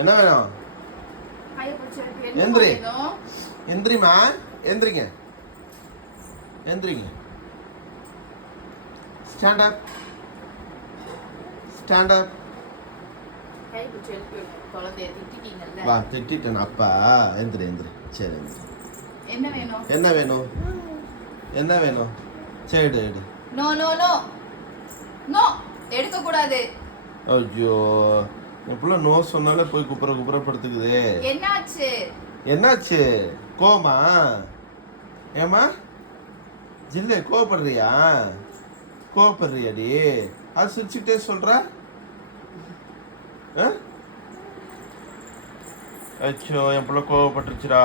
என்ன வேணும்? எந்திரி எந்திரிமா, எந்திரிங்க எந்திரிங்க. Stand up, stand up. வா, திட்டிட்டேன் அப்பா. எந்திரி எந்திரி. சரி எந்திரி. என்ன வேணும்? என்ன வேணும்? என்ன வேணும்? சரி எடு எடு. நோ நோ நோ நோ, எடுக்க கூடாது. ஐயோ, என் புள்ள நோ சொன்னாலே போய் குப்புற படுத்துக்குது. என்னாச்சு? என்னாச்சு? கோமா? ஏமா ஜில்லே, கோவப்படுறியா? கோவப்படுறியாடி? அது சிரிச்சுக்கிட்டே சொல்ற. அச்சோ, என் புள்ள கோவப்பட்டுருச்சுடா.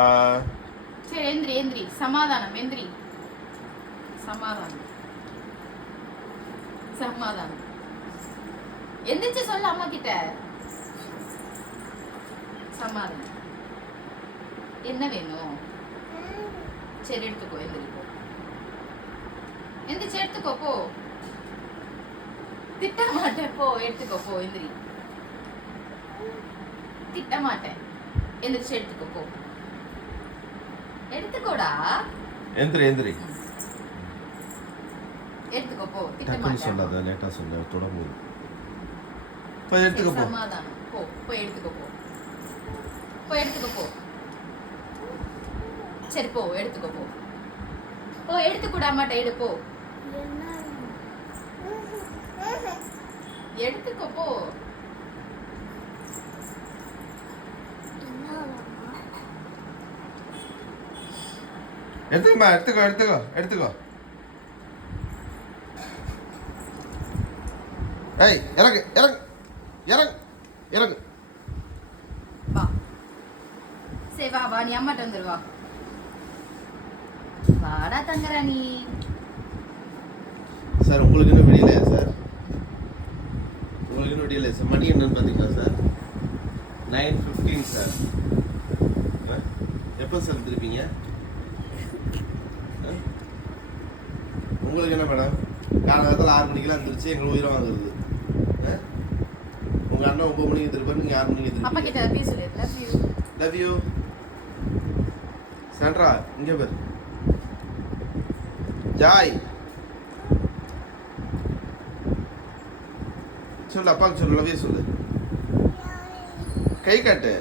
சரி எந்திரி எந்திரி. சமாதானம், எந்திரி. சமாதானம் சமாதானம். எந்திரிச்சு சொல்ல அம்மா கிட்ட. சமாதானம். என்ன வேணும்? சரி எடுத்துக்கோ, எந்திரி போ. எந்திரிச்சு எடுத்துக்கோ போ. திட்ட மாட்டேன், போ எடுத்துக்கோ போ. எந்திரி. திட்ட மாட்டேன், எந்திரிச்சு எடுத்துக்கோ போ. எடுத்துக்கோடா. எந்திரி எந்திரி. எடுத்துக்கோ போ. திட்ட டக்குனு மாட்டேன். சொல்லாத, லேட்டா சொல்ல தொடங்கு. போய் எடுத்துக்கோ போ. சமாதானம். போ, போய் எடுத்துக்கோ போ. போய் எடுத்துக்கோ போ. சரி போ, எடுத்துக்கோ போ. போ, எடுத்துக்கூட அம்மாட்ட எடு போ. எடுத்துக்கோ போ. எடுத்துக்கோமா, எடுத்துக்கோ எடுத்துக்கோ எடுத்துக்கோ. ஏய், இறங்கு இறங்கு இறங்கு இறங்கு. வா, சரி வா வா, நீ அம்மாட்ட வந்துரு. வா வாடா தங்கராணி. சார், உங்களுக்கு இன்னும் விடியலையா சார்? உங்களுக்கு இன்னும் விடியலையா சார்? மணி என்னன்னு பார்த்தீங்களா சார்? 9:15 சார். எப்போ சார் திருப்பீங்க? உங்களுக்கு என்ன மேடம், காலகாலத்தில் 6 மணிக்கெல்லாம் வந்துருச்சு எங்களை உயிரை வாங்குறது. உங்கள் அண்ணன் 9 மணிக்கு திருப்பாரு, நீங்கள் 6 மணிக்கு அப்பா திருப்பீங்க. கிட்ட பேசு. Love you. Love you. Sandra, இங்கே பேர் ஜாய். சொல்லு, அப்பாவுக்கு சொல்லு, லவ் யூ சொல்லு. கை காட்டு.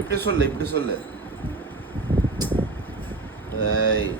இப்படி சொல்லு, இப்படி சொல்லு. ஏய்